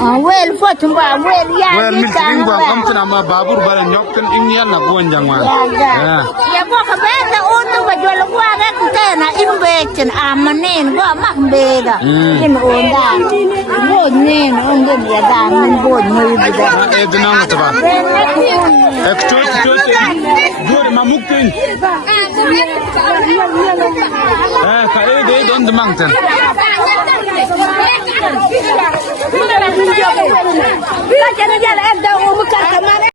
wel fot ba wel ya wel ni min kan tin gwa kam tana ma babur bare nyokten in yalla ko jangwa ya bo ka be ta on to ba jolo kwa ga ta na in be chen amanen go ma be da in on da bo nen on de ya da min bo ni bi da e dina ngata ba ek to dur ma muktin ka e de don de mangten Bila jangan jalan ada umur kamar.